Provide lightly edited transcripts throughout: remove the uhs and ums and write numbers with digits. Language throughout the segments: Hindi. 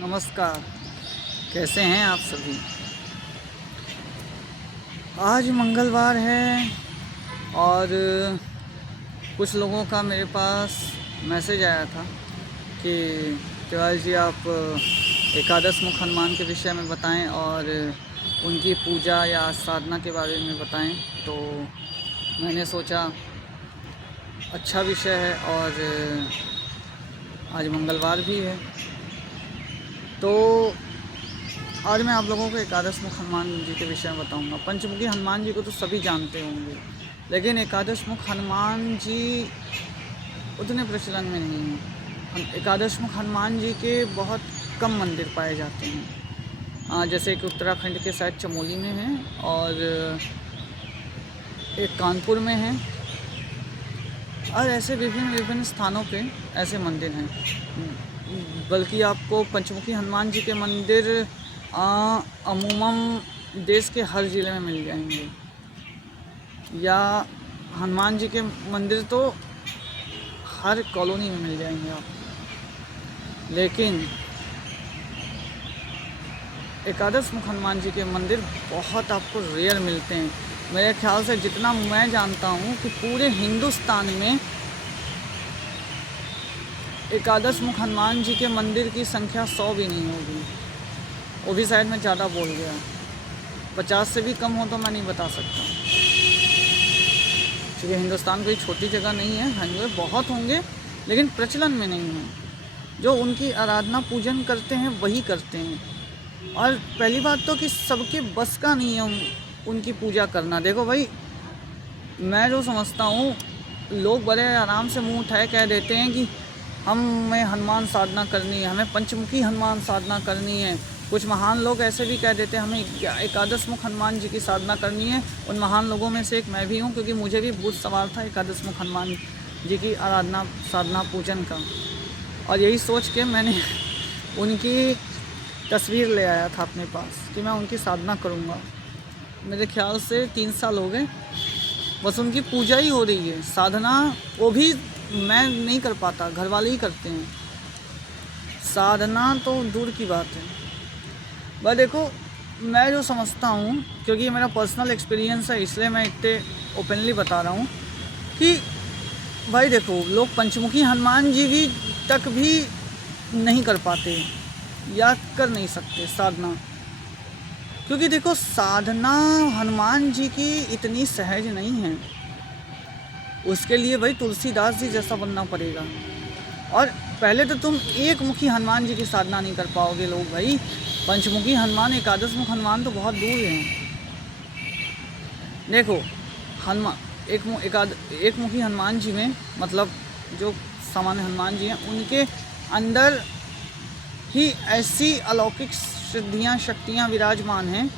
नमस्कार। कैसे हैं आप सभी। आज मंगलवार है और कुछ लोगों का मेरे पास मैसेज आया था कि तिवारी जी आप एकादश मुख हनुमान के विषय में बताएं और उनकी पूजा या साधना के बारे में बताएं। तो मैंने सोचा अच्छा विषय है और आज मंगलवार भी है, तो आज मैं आप लोगों को एकादश मुख हनुमान जी के विषय में बताऊंगा। पंचमुखी हनुमान जी को तो सभी जानते होंगे, लेकिन एकादश मुख हनुमान जी उतने प्रचलन में नहीं हैं। एकादश मुख हनुमान जी के बहुत कम मंदिर पाए जाते हैं। जैसे कि उत्तराखंड के शायद चमोली में है और एक कानपुर में है और ऐसे विभिन्न स्थानों पे ऐसे मंदिर हैं। बल्कि आपको पंचमुखी हनुमान जी के मंदिर अमूमन देश के हर ज़िले में मिल जाएंगे, या हनुमान जी के मंदिर तो हर कॉलोनी में मिल जाएंगे आप। लेकिन एकादश मुख हनुमान जी के मंदिर बहुत आपको रेयर मिलते हैं। मेरे ख्याल से जितना मैं जानता हूँ कि पूरे हिंदुस्तान में एकादश मुख हनुमान जी के मंदिर की संख्या 100 भी नहीं होगी। वो भी शायद मैं ज़्यादा बोल गया, 50 से भी कम हो तो मैं नहीं बता सकता, क्योंकि हिंदुस्तान कोई छोटी जगह नहीं है। होंगे, बहुत होंगे, लेकिन प्रचलन में नहीं है। जो उनकी आराधना पूजन करते हैं वही करते हैं। और पहली बात तो कि सबके बस का नहीं है उनकी पूजा करना। देखो भाई, मैं जो समझता हूँ, लोग बड़े आराम से मुंह उठाए कह देते हैं कि हमें हनुमान साधना करनी है, हमें पंचमुखी हनुमान साधना करनी है। कुछ महान लोग ऐसे भी कह देते हैं हमें एकादश मुख हनुमान जी की साधना करनी है। उन महान लोगों में से एक मैं भी हूँ, क्योंकि मुझे भी बहुत सवाल था एकादश मुख हनुमान जी की आराधना साधना पूजन का। और यही सोच के मैंने उनकी तस्वीर ले आया था अपने पास कि मैं उनकी साधना करूँगा। मेरे ख्याल से 3 साल हो गए, बस उनकी पूजा ही हो रही है। साधना वो भी मैं नहीं कर पाता, घर वाले ही करते हैं। साधना तो दूर की बात है। बस देखो, मैं जो समझता हूँ, क्योंकि ये मेरा पर्सनल एक्सपीरियंस है, इसलिए मैं इतने ओपनली बता रहा हूँ कि भाई देखो, लोग पंचमुखी हनुमान जी भी तक भी नहीं कर पाते या कर नहीं सकते साधना। क्योंकि देखो, साधना हनुमान जी की इतनी सहज नहीं है। उसके लिए भाई तुलसीदास जी जैसा बनना पड़ेगा। और पहले तो तुम एक मुखी हनुमान जी की साधना नहीं कर पाओगे लोग भाई। पंचमुखी हनुमान, एकादश मुख हनुमान तो बहुत दूर हैं। देखो, हनुमान एक मुखी हनुमान जी में, मतलब जो सामान्य हनुमान जी हैं, उनके अंदर ही ऐसी अलौकिक सिद्धियाँ शक्तियाँ विराजमान हैं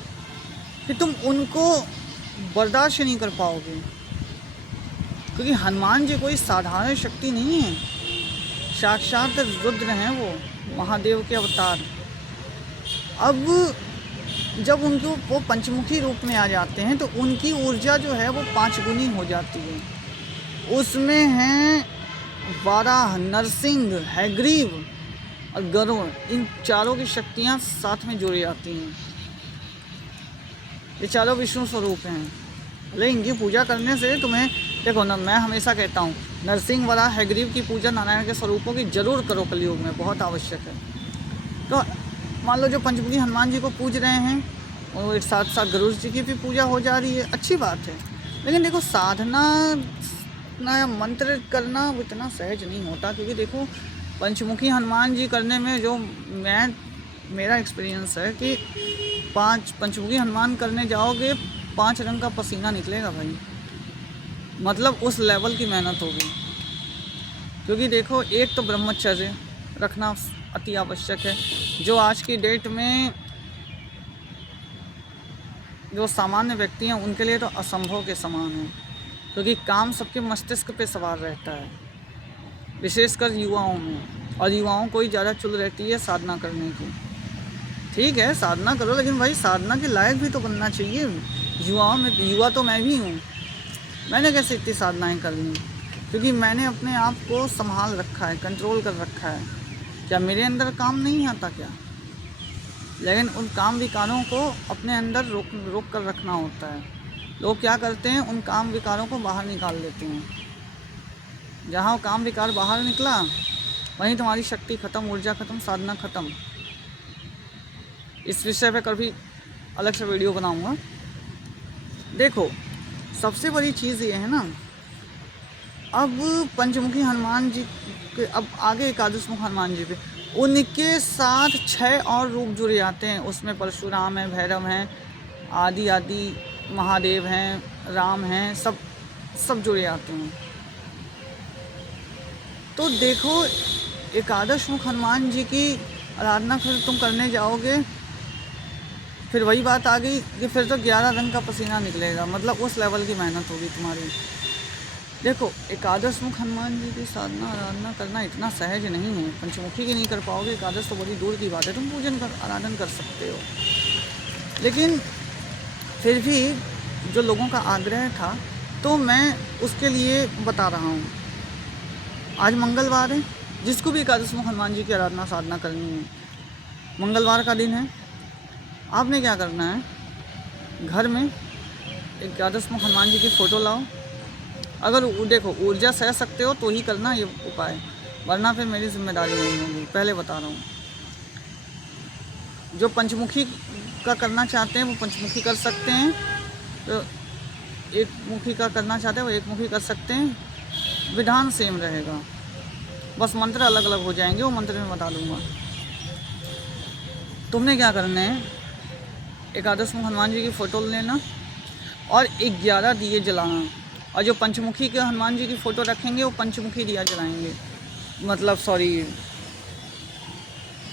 कि तुम उनको बर्दाश्त नहीं कर पाओगे। क्योंकि हनुमान जी कोई साधारण शक्ति नहीं है, साक्षात रुद्र हैं, वो महादेव के अवतार। अब जब उनको वो पंचमुखी रूप में आ जाते हैं तो उनकी ऊर्जा जो है वो 5 गुनी हो जाती है। उसमें हैं वाराह, नरसिंह, हैग्रीव और गरुड़। इन चारों की शक्तियाँ साथ में जुड़ी जाती हैं। ये चारों विष्णु स्वरूप हैं। लेकिन इनकी पूजा करने से तुम्हें, देखो ना, मैं हमेशा कहता हूँ नरसिंह, वराह, हैग्रीव की पूजा नारायण के स्वरूपों की जरूर करो कलयुग में, बहुत आवश्यक है। तो मान लो जो पंचमुखी हनुमान जी को पूज रहे हैं और एक साथ साथ गरुड़ जी की भी पूजा हो जा रही है, अच्छी बात है। लेकिन देखो, साधना या मंत्र करना वो इतना सहज नहीं होता। क्योंकि देखो, पंचमुखी हनुमान जी करने में जो मेरा एक्सपीरियंस है कि 5 पंचमुखी हनुमान करने जाओगे 5 रंग का पसीना निकलेगा भाई। मतलब उस लेवल की मेहनत होगी। क्योंकि देखो, एक तो ब्रह्मचर्य रखना अति आवश्यक है, जो आज की डेट में जो सामान्य व्यक्ति हैं उनके लिए तो असंभव के समान है। क्योंकि काम सबके मस्तिष्क पे सवार रहता है, विशेषकर युवाओं में। और युवाओं को ही ज़्यादा चुल रहती है साधना करने की। ठीक है, साधना करो, लेकिन भाई साधना के लायक भी तो बनना चाहिए। युवाओं में, युवा तो मैं भी हूँ, मैंने कैसे इतनी साधनाएं कर ली? क्योंकि मैंने अपने आप को संभाल रखा है, कंट्रोल कर रखा है। क्या मेरे अंदर काम नहीं आता क्या? लेकिन उन काम विकारों को अपने अंदर रोक कर रखना होता है। लोग क्या करते हैं, उन काम विकारों को बाहर निकाल देते हैं। जहाँ काम विकार बाहर निकला वहीं तुम्हारी शक्ति खत्म, ऊर्जा खत्म, साधना खत्म। इस विषय पे कभी अलग से वीडियो बनाऊंगा। देखो, सबसे बड़ी चीज़ ये है ना, अब पंचमुखी हनुमान जी के, अब आगे एकादश मुख हनुमान जी पे, उनके साथ 6 और रूप जुड़े आते हैं। उसमें परशुराम है, भैरव हैं, आदि आदि महादेव हैं, राम हैं, सब जुड़े आते हैं। तो देखो, एकादश मुख हनुमान जी की आराधना फिर तुम करने जाओगे, फिर वही बात आ गई कि फिर तो 11 रंग का पसीना निकलेगा, मतलब उस लेवल की मेहनत होगी तुम्हारी। देखो, एकादश मुख हनुमान जी की साधना आराधना करना इतना सहज नहीं है। पंचमुखी की नहीं कर पाओगे, एकादश तो बड़ी दूर की बात है, तुम पूजन कर आराधन कर सकते हो। लेकिन फिर भी जो लोगों का आग्रह था, तो मैं उसके लिए बता रहा हूँ। आज मंगलवार है, जिसको भी एकादश मुख हनुमान जी की आराधना साधना करनी है, मंगलवार का दिन है। आपने क्या करना है, घर में एकादश मुख हनुमान जी की फ़ोटो लाओ। अगर देखो ऊर्जा सह सकते हो तो ही करना ये उपाय, वरना फिर मेरी जिम्मेदारी नहीं होगी, पहले बता रहा हूँ। जो पंचमुखी का करना चाहते हैं वो पंचमुखी कर सकते हैं, तो एक मुखी का करना चाहते हैं वो एक मुखी कर सकते हैं। विधान सेम रहेगा, बस मंत्र अलग अलग हो जाएंगे, वो मंत्र में बता दूंगा। तुमने क्या करना है, एकादश मुख हनुमान जी की फ़ोटो लेना और 11 दिए जलाना। और जो पंचमुखी के हनुमान जी की फ़ोटो रखेंगे वो पंचमुखी दिया जलाएंगे, मतलब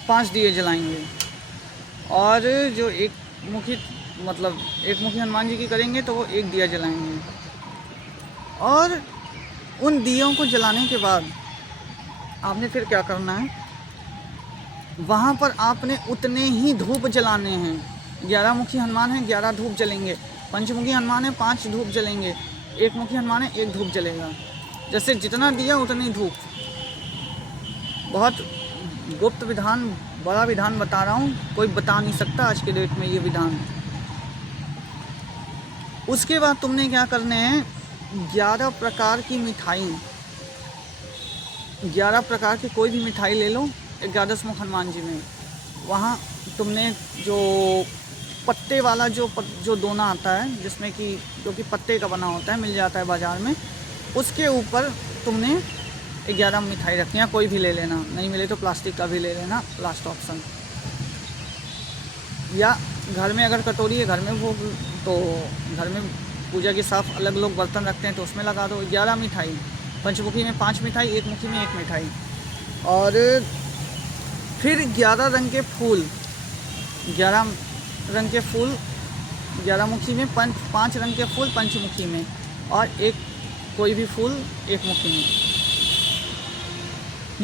5 दिए जलाएंगे। और जो एक मुखी हनुमान जी की करेंगे तो वो 1 दिया जलाएंगे। और उन दियों को जलाने के बाद आपने फिर क्या करना है, वहाँ पर आपने उतने ही धूप जलाने हैं। 11 मुखी हनुमान है, 11 धूप जलेंगे। पंचमुखी हनुमान है, 5 धूप जलेंगे। एक मुखी हनुमान है, 1 धूप जलेगा। जैसे जितना दिया उतनी धूप। बहुत गुप्त विधान, बड़ा विधान बता रहा हूँ, कोई बता नहीं सकता आज के डेट में ये विधान। उसके बाद तुमने क्या करने हैं, 11 प्रकार की मिठाई, 11 प्रकार की कोई भी मिठाई ले लो एकादश मुख हनुमान जी में। वहाँ तुमने जो पत्ते वाला जो दोना आता है, जिसमें कि जो कि पत्ते का बना होता है, मिल जाता है बाज़ार में, उसके ऊपर तुमने 11 मिठाई रखनी है। कोई भी ले लेना, नहीं मिले तो प्लास्टिक का भी ले लेना, लास्ट ऑप्शन। या घर में अगर कटोरी है, घर में वो तो घर में पूजा के साथ अलग लोग बर्तन रखते हैं तो उसमें लगा दो। 11 मिठाई, पंचमुखी में 5 मिठाई, एक मुखी में 1 मिठाई। और फिर 11 रंग के फूल, 11 रंग के फूल 11 मुखी में, 5 रंग के फूल पंचमुखी में, और एक कोई भी फूल 1 मुखी में।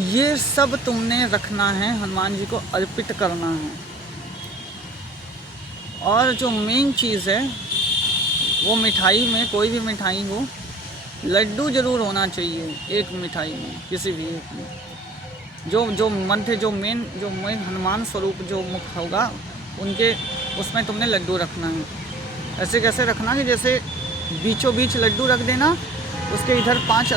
ये सब तुमने रखना है, हनुमान जी को अर्पित करना है। और जो मेन चीज़ है वो मिठाई में, कोई भी मिठाई हो, लड्डू ज़रूर होना चाहिए एक मिठाई में, किसी भी एक में। जो मध्य जो मेन हनुमान स्वरूप जो मुख होगा उनके, उसमें तुमने लड्डू रखना है। ऐसे कैसे रखना कि जैसे बीचों बीच लड्डू रख देना, उसके इधर 5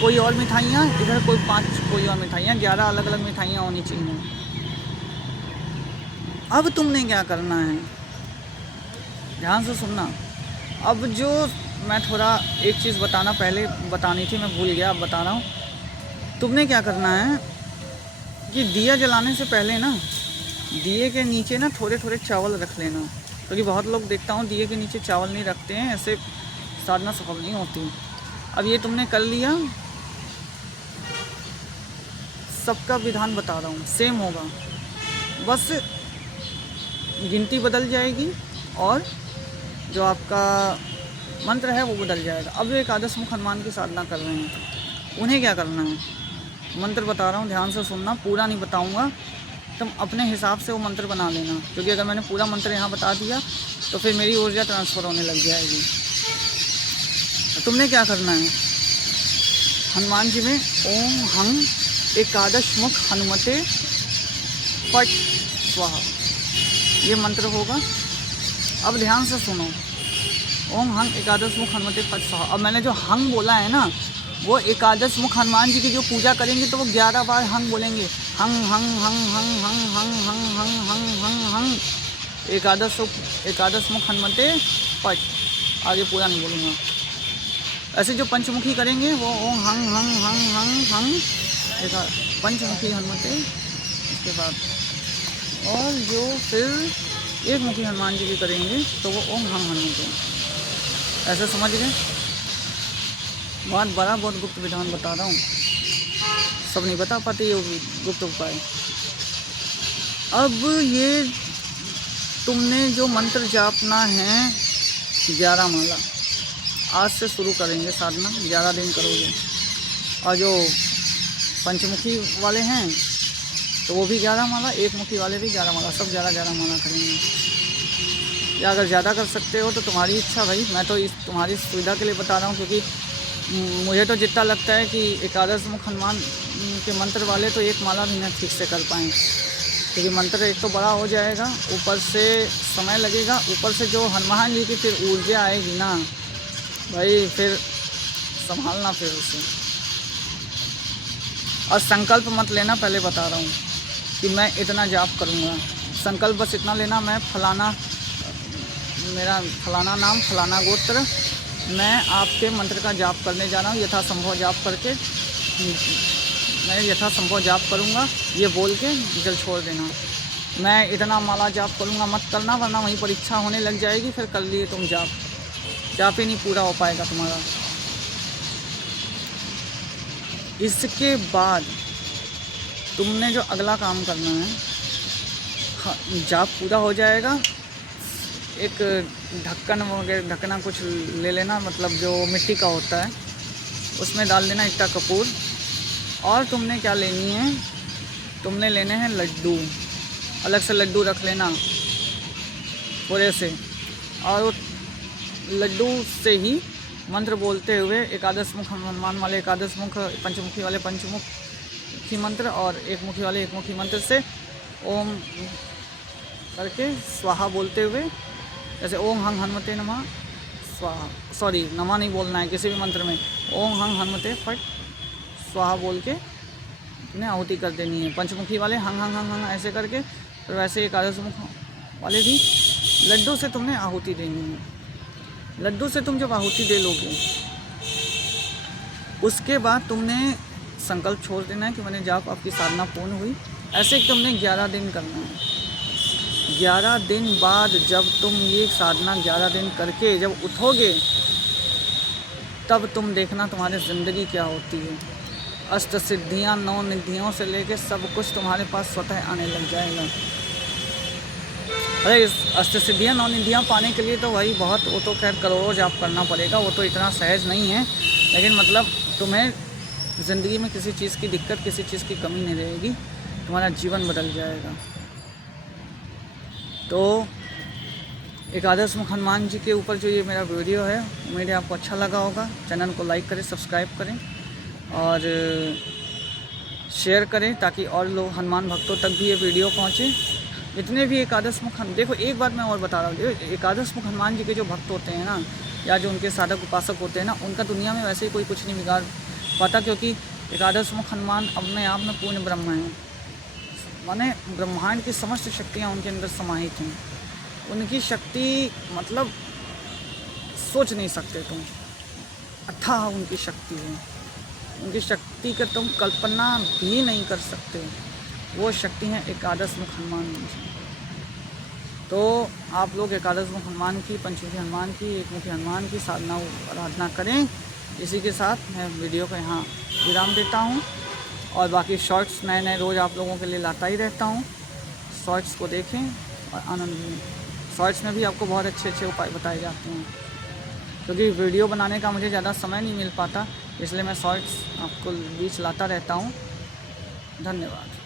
कोई और मिठाइयाँ, इधर 5 कोई और मिठाइयाँ, 11 अलग अलग मिठाइयाँ होनी चाहिए। अब तुमने क्या करना है, ध्यान से सुनना। अब जो मैं थोड़ा एक चीज़ पहले बतानी थी, मैं भूल गया, अब बता रहा हूँ। तुमने क्या करना है कि दिया जलाने से पहले ना, दिए के नीचे ना थोड़े थोड़े चावल रख लेना, क्योंकि बहुत लोग देखता हूँ दिए के नीचे चावल नहीं रखते हैं, ऐसे साधना सफल नहीं होती। अब ये तुमने कर लिया, सबका विधान बता रहा हूँ, सेम होगा, बस गिनती बदल जाएगी और जो आपका मंत्र है वो बदल जाएगा। अब जो एकादश मुख हनुमान की साधना कर रहे हैं उन्हें क्या करना है, मंत्र बता रहा हूँ, ध्यान से सुनना, पूरा नहीं बताऊँगा, तुम अपने हिसाब से वो मंत्र बना लेना, क्योंकि अगर मैंने पूरा मंत्र यहाँ बता दिया तो फिर मेरी ऊर्जा ट्रांसफ़र होने लग जाएगी। तो तुमने क्या करना है, हनुमान जी में ओम हं एकादश मुख हनुमते फट स्वाहा, ये मंत्र होगा। अब ध्यान से सुनो। ओम हंग एकादश मुख हनुमते फट स्वाहा। अब मैंने जो हंग बोला है ना, वो एकादश मुख हनुमान जी की जो पूजा करेंगे तो वो 11 बार हंग बोलेंगे। हंग हंग हंग हंग हंग हंग हंग हंग हंग हंग हंग। एकादश मुख हनुमते फट। आगे पूरा नहीं बोलूँगा। ऐसे जो पंचमुखी करेंगे वो ओम हंग हंग हंग हंग हंग पंचमुखी हनुमते। इसके बाद और जो फिर एक मुखी हनुमान जी की करेंगे तो वो ओम हंग हनुमते। ऐसे समझ गए? बहुत गुप्त विधान बता रहा हूँ, सब नहीं बता पाते ये गुप्त उपाय। अब ये तुमने जो मंत्र जापना है 11 माला, आज से शुरू करेंगे साधना, 11 दिन करोगे। और जो पंचमुखी वाले हैं तो वो भी 11 माला, एक मुखी वाले भी 11 माला, सब 11 माला करेंगे। या अगर ज़्यादा कर सकते हो तो तुम्हारी इच्छा भाई, मैं तो इस तुम्हारी सुविधा के लिए बता रहा हूँ, क्योंकि मुझे तो जितना लगता है कि एकादश मुख हनुमान के मंत्र वाले तो एक माला भी ना ठीक से कर पाएँ, क्योंकि मंत्र एक तो बड़ा हो जाएगा, ऊपर से समय लगेगा, ऊपर से जो हनुमान जी की फिर ऊर्जा आएगी ना भाई, फिर संभालना फिर उसे। और संकल्प मत लेना, पहले बता रहा हूँ कि मैं इतना जाप करूँगा। संकल्प बस इतना लेना, मैं फलाना, मेरा फलाना नाम, फलाना गोत्र, मैं आपके मंत्र का जाप करने जा रहा हूँ, यथासंभव जाप करके मैं यथासंभव जाप करूँगा, ये बोल के जल छोड़ देना। मैं इतना माला जाप करूँगा मत करना, वरना वहीं परीक्षा होने लग जाएगी, फिर कर लिए तुम जाप ही नहीं पूरा हो पाएगा तुम्हारा। इसके बाद तुमने जो अगला काम करना है, जाप पूरा हो जाएगा, एक ढक्कन वगैरह, ढकना कुछ ले लेना, मतलब जो मिट्टी का होता है, उसमें डाल देना इतना कपूर। और तुमने क्या लेनी है, तुमने लेने हैं लड्डू, अलग से लड्डू रख लेना थोड़े से, और वो लड्डू से ही मंत्र बोलते हुए एकादश मुख हनुमान वाले एकादश मुख, पंचमुखी वाले पंचमुखी मंत्र और एक मुखी वाले एक मुखी मंत्र से ओम करके स्वाहा बोलते हुए, जैसे ओम हंग हनुमते नमः स्वाहा, सॉरी नमः नहीं बोलना है किसी भी मंत्र में, ओम हंग हनुमते फट स्वाहा बोल के तुमने आहुति कर देनी है। पंचमुखी वाले हंग हंग हंग हंग ऐसे करके, फिर वैसे एकादश मुख वाले भी लड्डू से तुमने आहुति देनी है। लड्डू से तुम जब आहुति दे लोगे, उसके बाद तुमने संकल्प छोड़ देना है कि मैंने जाप आपकी साधना पूर्ण हुई। ऐसे तुमने 11 दिन करना है। 11 दिन बाद जब तुम ये साधना 11 दिन करके जब उठोगे, तब तुम देखना तुम्हारी ज़िंदगी क्या होती है। अष्ट सिद्धियाँ, 9 निधियों से लेके सब कुछ तुम्हारे पास स्वतः आने लग जाएगा। अरे इस अष्ट सिद्धियाँ, 9 निधियाँ पाने के लिए तो भाई बहुत, वो तो खैर करोड़ों जाप करना पड़ेगा, वो तो इतना सहज नहीं है, लेकिन मतलब तुम्हें ज़िंदगी में किसी चीज़ की दिक्कत, किसी चीज़ की कमी नहीं रहेगी, तुम्हारा जीवन बदल जाएगा। तो एकादश मुख हनुमान जी के ऊपर जो ये मेरा वीडियो है, उम्मीद है आपको अच्छा लगा होगा। चैनल को लाइक करें, सब्सक्राइब करें और शेयर करें, ताकि और लोग हनुमान भक्तों तक भी ये वीडियो पहुँचे। जितने भी एकादश मुख, देखो एक बात मैं और बता रहा हूँ, एकादश मुख हनुमान जी के जो भक्त होते हैं ना, या जो उनके साधक उपासक होते हैं ना, उनका दुनिया में वैसे ही कोई कुछ नहीं बिगाड़ पाता, क्योंकि एकादश मुख हनुमान अपने आप में पूर्ण ब्रह्म हैं, माने ब्रह्मांड की समस्त शक्तियाँ उनके अंदर समाहित हैं। उनकी शक्ति मतलब सोच नहीं सकते तुम, अथाह उनकी शक्ति है। उनकी शक्ति का तुम कल्पना भी नहीं कर सकते। वो शक्ति है एकादश मुख हनुमान जी। तो आप लोग एकादश मुख हनुमान की, पंचमुखी हनुमान की, एक मुखी हनुमान की साधना आराधना करें। इसी के साथ मैं वीडियो को यहाँ विराम देता हूँ, और बाकी शॉर्ट्स नए रोज़ आप लोगों के लिए लाता ही रहता हूँ। शॉर्ट्स को देखें और आनंद लें। शॉर्ट्स में भी आपको बहुत अच्छे उपाय बताए जाते हैं, क्योंकि वीडियो बनाने का मुझे ज़्यादा समय नहीं मिल पाता, इसलिए मैं शॉर्ट्स आपको बीच लाता रहता हूँ। धन्यवाद।